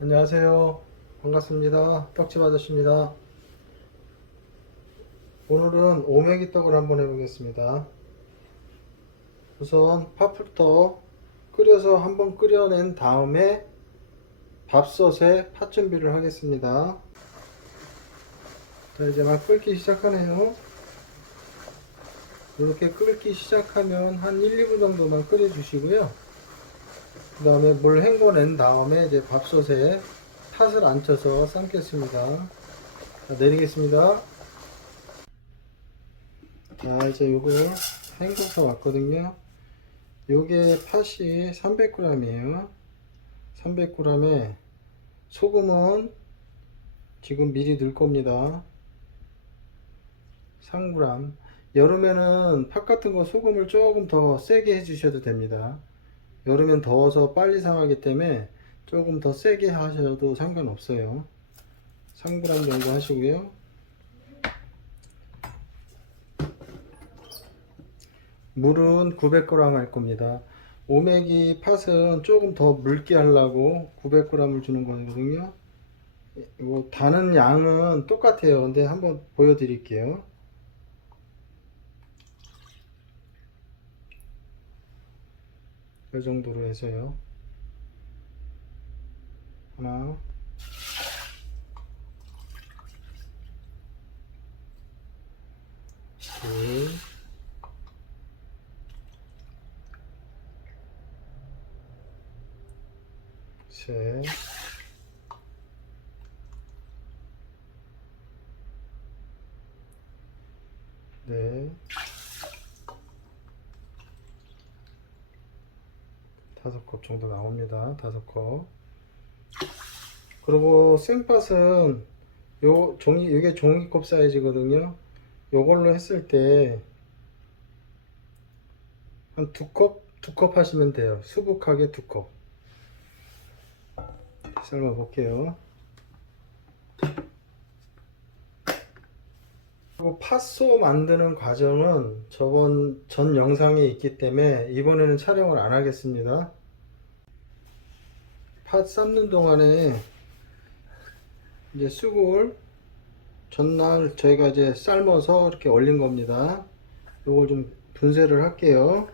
안녕하세요. 반갑습니다. 떡집 아저씨입니다. 오늘은 오메기 떡을 한번 해보겠습니다. 우선 팥부터 끓여서 한번 끓여낸 다음에 밥솥에 팥 준비를 하겠습니다. 자, 이제 막 끓기 시작하네요. 이렇게 끓기 시작하면 한 1, 2분 정도만 끓여 주시고요. 그 다음에 물 헹궈낸 다음에 이제 밥솥에 팥을 앉혀서 삶겠습니다. 자, 내리겠습니다. 자, 이제 요걸 헹궈서 왔거든요. 요게 팥이 300g이에요. 300g에 소금은 지금 미리 넣을 겁니다. 3g. 여름에는 팥 같은 거 소금을 조금 더 세게 해주셔도 됩니다. 여름엔 더워서 빨리 상하기 때문에 조금 더 세게 하셔도 상관없어요. 3g 정도 하시고요. 물은 900g 할 겁니다. 오메기 팥은 조금 더 묽게 하려고 900g을 주는 거거든요. 이거 다는 양은 똑같아요. 근데 한번 보여드릴게요. 이 정도로 해서요. 하나, 둘, 셋, 넷, 다섯 컵 정도 나옵니다. 다섯 컵. 그리고 생팥은 요 종이, 이게 종이컵 사이즈거든요. 요걸로 했을 때 한 두 컵, 두 컵 하시면 돼요. 수북하게 두 컵. 삶아 볼게요. 그리고 팥소 만드는 과정은 전 영상에 있기 때문에 이번에는 촬영을 안 하겠습니다. 팥 삶는 동안에 이제 쑥을 전날 저희가 이제 삶아서 이렇게 얼린 겁니다. 요걸 좀 분쇄를 할게요.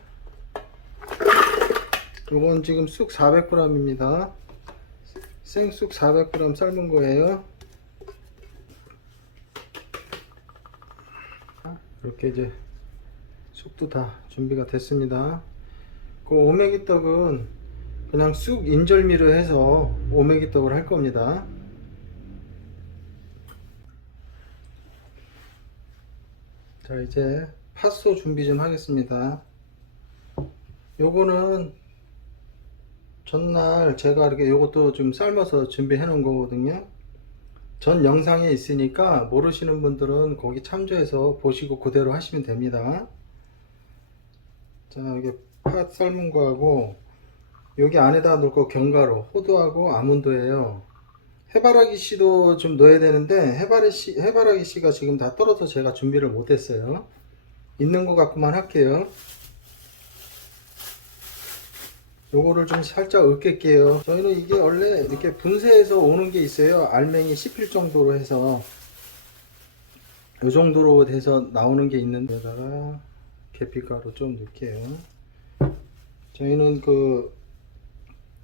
요건 지금 쑥 400g입니다. 생쑥 400g 삶은 거예요. 이렇게 이제 쑥도 다 준비가 됐습니다. 그 오메기 떡은 그냥 쑥 인절미로 해서 오메기 떡을 할 겁니다. 자, 이제 팥소 준비 좀 하겠습니다. 요거는 전날 제가 이렇게 요것도 좀 삶아서 준비해 놓은 거거든요. 전 영상에 있으니까 모르시는 분들은 거기 참조해서 보시고 그대로 하시면 됩니다. 자, 이게 팥 삶은 거하고 여기 안에다 넣을 거 견과류, 호두하고 아몬드예요. 해바라기 씨도 좀 넣어야 되는데 해바라기 씨가 지금 다 떨어서 제가 준비를 못 했어요. 있는 거 갖고만 할게요. 요거를 좀 살짝 으깰게요. 저희는 이게 원래 이렇게 분쇄해서 오는 게 있어요. 알맹이 씹힐 정도로 해서 요 정도로 돼서 나오는 게 있는데 여기다가 계피가루 좀 넣을게요. 저희는 그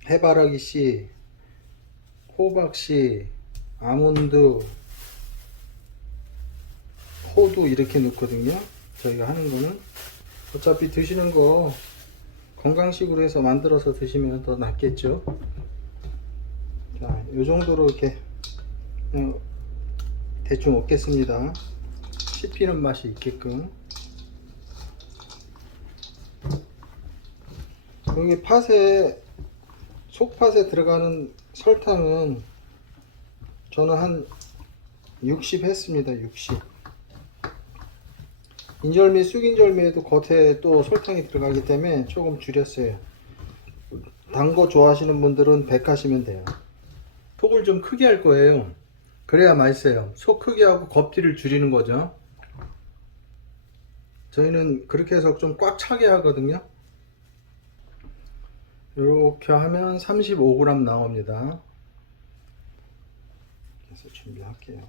해바라기 씨, 호박 씨, 아몬드, 호두 이렇게 넣거든요. 저희가 하는 거는 어차피 드시는 거 건강식으로 해서 만들어서 드시면 더 낫겠죠. 자, 요 정도로 이렇게 대충 얻겠습니다. 씹히는 맛이 있게끔. 여기 팥에, 속팥에 들어가는 설탕은 저는 한 60 했습니다. 60. 인절미, 쑥인절미에도 겉에 또 설탕이 들어가기 때문에 조금 줄였어요. 단 거 좋아하시는 분들은 100 하시면 돼요. 속을 좀 크게 할 거예요. 그래야 맛있어요. 속 크게 하고 겉티를 줄이는 거죠. 저희는 그렇게 해서 좀 꽉 차게 하거든요. 이렇게 하면 35g 나옵니다. 해서 준비할게요.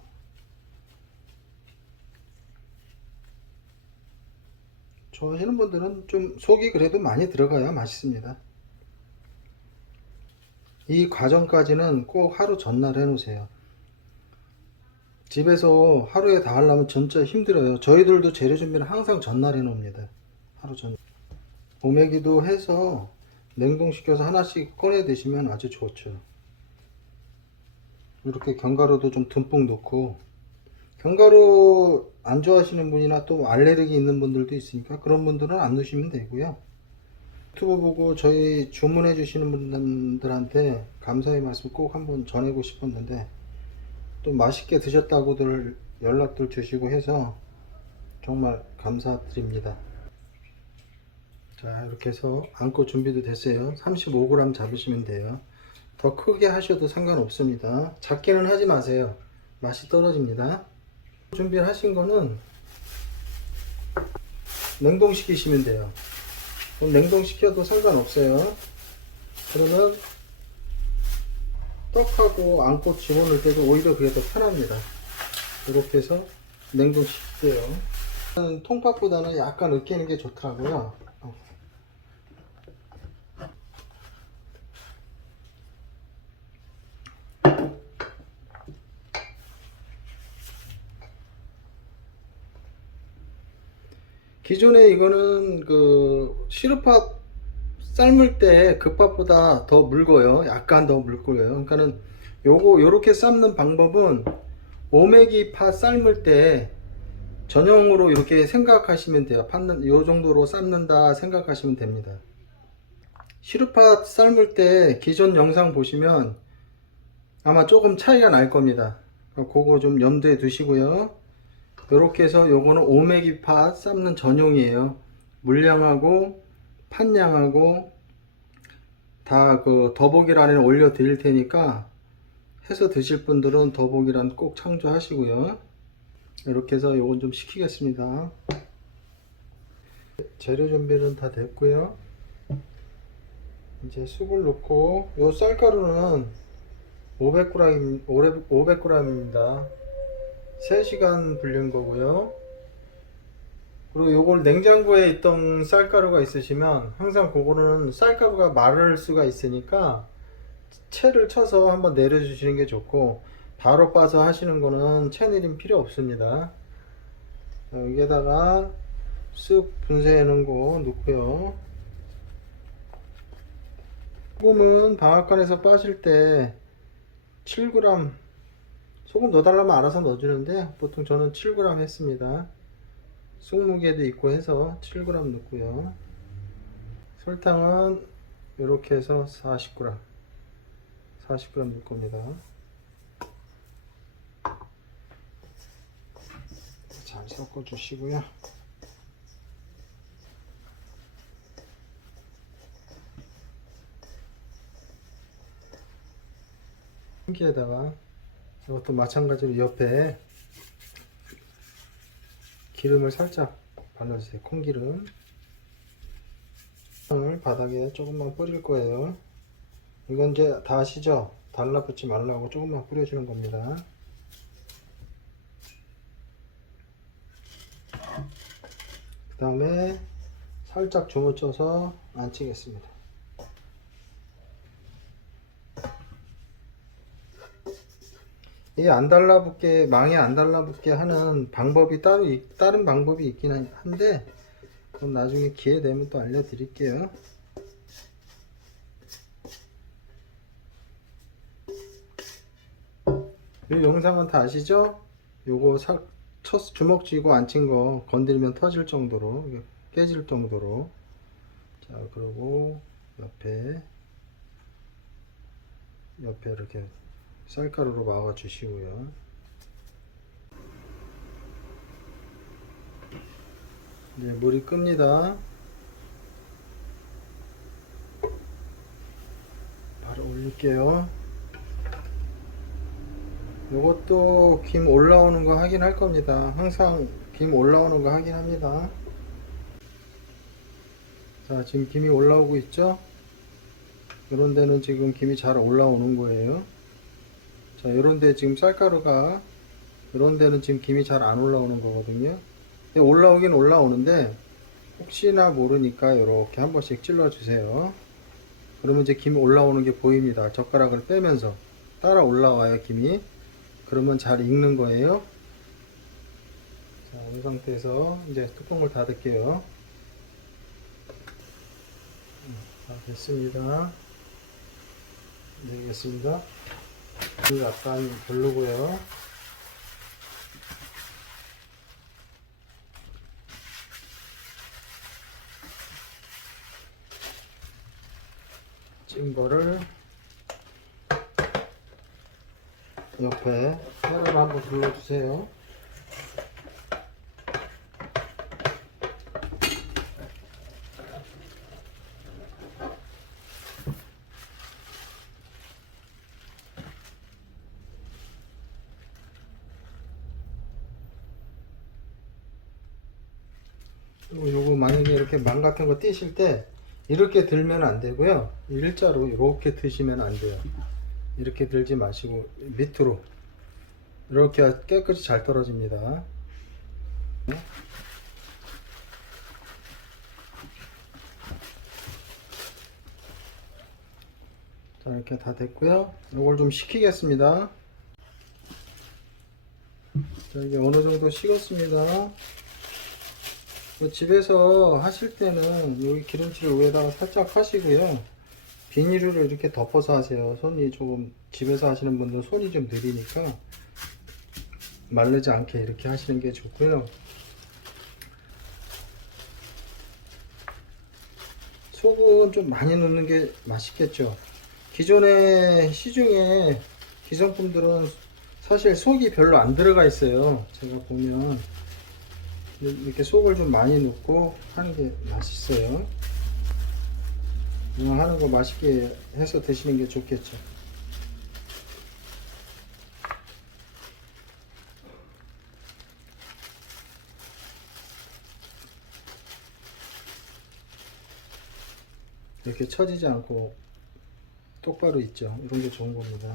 좋아하시는 분들은 좀 속이 그래도 많이 들어가야 맛있습니다. 이 과정까지는 꼭 하루 전날 해 놓으세요. 집에서 하루에 다 하려면 진짜 힘들어요. 저희들도 재료 준비를 항상 전날 해 놓습니다. 하루 전. 오메기도 해서 냉동시켜서 하나씩 꺼내 드시면 아주 좋죠. 이렇게 견과류도 좀 듬뿍 넣고, 견과류 안 좋아하시는 분이나 또 알레르기 있는 분들도 있으니까 그런 분들은 안 넣으시면 되고요. 유튜브 보고 저희 주문해 주시는 분들한테 감사의 말씀 꼭 한번 전하고 싶었는데, 또 맛있게 드셨다고들 연락들 주시고 해서 정말 감사드립니다. 자, 이렇게 해서 안고 준비도 됐어요. 35g 잡으시면 돼요. 더 크게 하셔도 상관없습니다. 작게는 하지 마세요. 맛이 떨어집니다. 준비를 하신 거는 냉동시키시면 돼요. 그럼 냉동시켜도 상관없어요. 그러면 떡하고 안고 집어넣을 때도 오히려 그게 더 편합니다. 이렇게 해서 냉동시킬게요. 통팥보다는 약간 으깨는 게 좋더라고요. 기존에 이거는 그 시루팥 삶을 때 그 팥보다 더 묽어요. 약간 더 묽고요. 그러니까는 요렇게 삶는 방법은 오메기 팥 삶을 때 전용으로 이렇게 생각하시면 돼요. 요 정도로 삶는다 생각하시면 됩니다. 시루팥 삶을 때 기존 영상 보시면 아마 조금 차이가 날 겁니다. 그거 좀 염두에 두시고요. 이렇게 해서 요거는 오메기 팥 삶는 전용이에요. 물량하고 팥량하고 다 그 더보기란에 올려 드릴 테니까 해서 드실 분들은 더보기란 꼭 참조하시고요. 이렇게 해서 요건 좀 식히겠습니다. 재료 준비는 다 됐고요. 이제 쑥을 넣고, 요 쌀가루는 500g입니다. 3시간 불린 거고요. 그리고 요걸 냉장고에 있던 쌀가루가 있으시면 항상 그거는 쌀가루가 마를 수가 있으니까 채를 쳐서 한번 내려주시는 게 좋고, 바로 빠서 하시는 거는 채 내림 필요 없습니다. 여기에다가 쑥 분쇄해 놓은 거 넣고요. 소금은 방앗간에서 빠실 때 7g, 소금 넣어달라면 알아서 넣어주는데 보통 저는 7g 했습니다. 쑥무게도 있고 해서 7g 넣고요. 설탕은 이렇게 해서 40g 넣을 겁니다. 잘 섞어 주시고요. 콩기에다가 이것도 마찬가지로 옆에 기름을 살짝 발라주세요. 콩기름. 을 바닥에 조금만 뿌릴 거예요. 이건 이제 다 아시죠? 달라붙지 말라고 조금만 뿌려주는 겁니다. 그 다음에 살짝 주물러서 안치겠습니다. 이 안 달라붙게, 망이 안 달라붙게 하는 방법이 다른 방법이 있긴 한데, 그럼 나중에 기회 되면 또 알려드릴게요. 이 영상은 다 아시죠? 요거 주먹 쥐고 앉힌 거 건드리면 터질 정도로, 깨질 정도로. 자, 그리고 옆에 이렇게 쌀가루로 막아 주시고요. 이제 물이 끕니다. 바로 올릴게요. 요것도 김 올라오는 거 확인할 겁니다. 항상 김 올라오는 거 확인합니다. 자, 지금 김이 올라오고 있죠? 이런 데는 지금 김이 잘 올라오는 거예요. 자, 요런 데 지금 쌀가루가, 요런 데는 지금 김이 잘 안 올라오는 거거든요. 근데 올라오긴 올라오는데, 혹시나 모르니까 요렇게 한 번씩 찔러 주세요. 그러면 이제 김이 올라오는 게 보입니다. 젓가락을 빼면서 따라 올라와요, 김이. 그러면 잘 익는 거예요. 자, 이 상태에서 이제 뚜껑을 닫을게요. 다 됐습니다. 되겠습니다. 약간 별로고요. 찐 거를 옆에 헤라를 한번 둘러주세요. 그리고 요거 만약에 이렇게 망 같은 거 띄실 때 이렇게 들면 안 되고요. 일자로 이렇게 드시면 안 돼요. 이렇게 들지 마시고 밑으로 이렇게 깨끗이 잘 떨어집니다. 자, 이렇게 다 됐고요. 이걸 좀 식히겠습니다. 자, 이게 어느 정도 식었습니다. 집에서 하실 때는 여기 기름칠을 위에다가 살짝 하시고요. 비닐을 이렇게 덮어서 하세요. 손이 조금, 집에서 하시는 분들 손이 좀 느리니까 마르지 않게 이렇게 하시는 게 좋고요. 속은 좀 많이 넣는 게 맛있겠죠. 기존의 시중에 기성품들은 사실 속이 별로 안 들어가 있어요. 제가 보면 이렇게 속을 좀 많이 넣고 하는 게 맛있어요. 그냥 하는 거 맛있게 해서 드시는 게 좋겠죠. 이렇게 처지지 않고 똑바로 있죠. 이런 게 좋은 겁니다.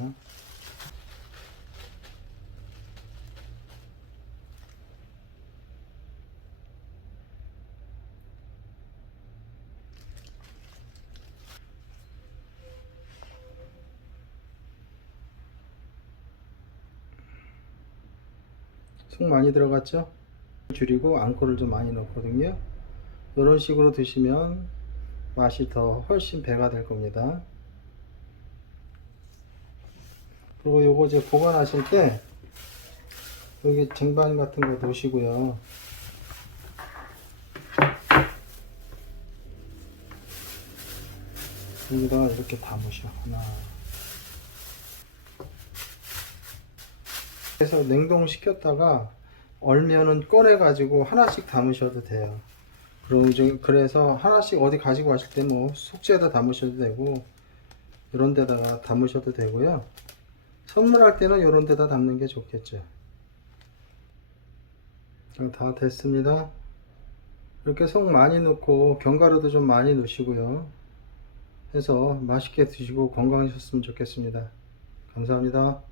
속 많이 들어갔죠? 줄이고 앙코를 좀 많이 넣거든요. 이런 식으로 드시면 맛이 더 훨씬 배가 될 겁니다. 그리고 요거 이제 보관하실 때 여기 쟁반 같은 거 놓으시고요. 여기다가 이렇게 담으셔. 하나. 그래서 냉동시켰다가 얼면은 꺼내가지고 하나씩 담으셔도 돼요. 그래서 하나씩 어디 가지고 가실 때 뭐 숙제에다 담으셔도 되고 이런 데다가 담으셔도 되고요. 선물할 때는 이런 데다 담는 게 좋겠죠. 다 됐습니다. 이렇게 속 많이 넣고 견과류도 좀 많이 넣으시고요. 해서 맛있게 드시고 건강하셨으면 좋겠습니다. 감사합니다.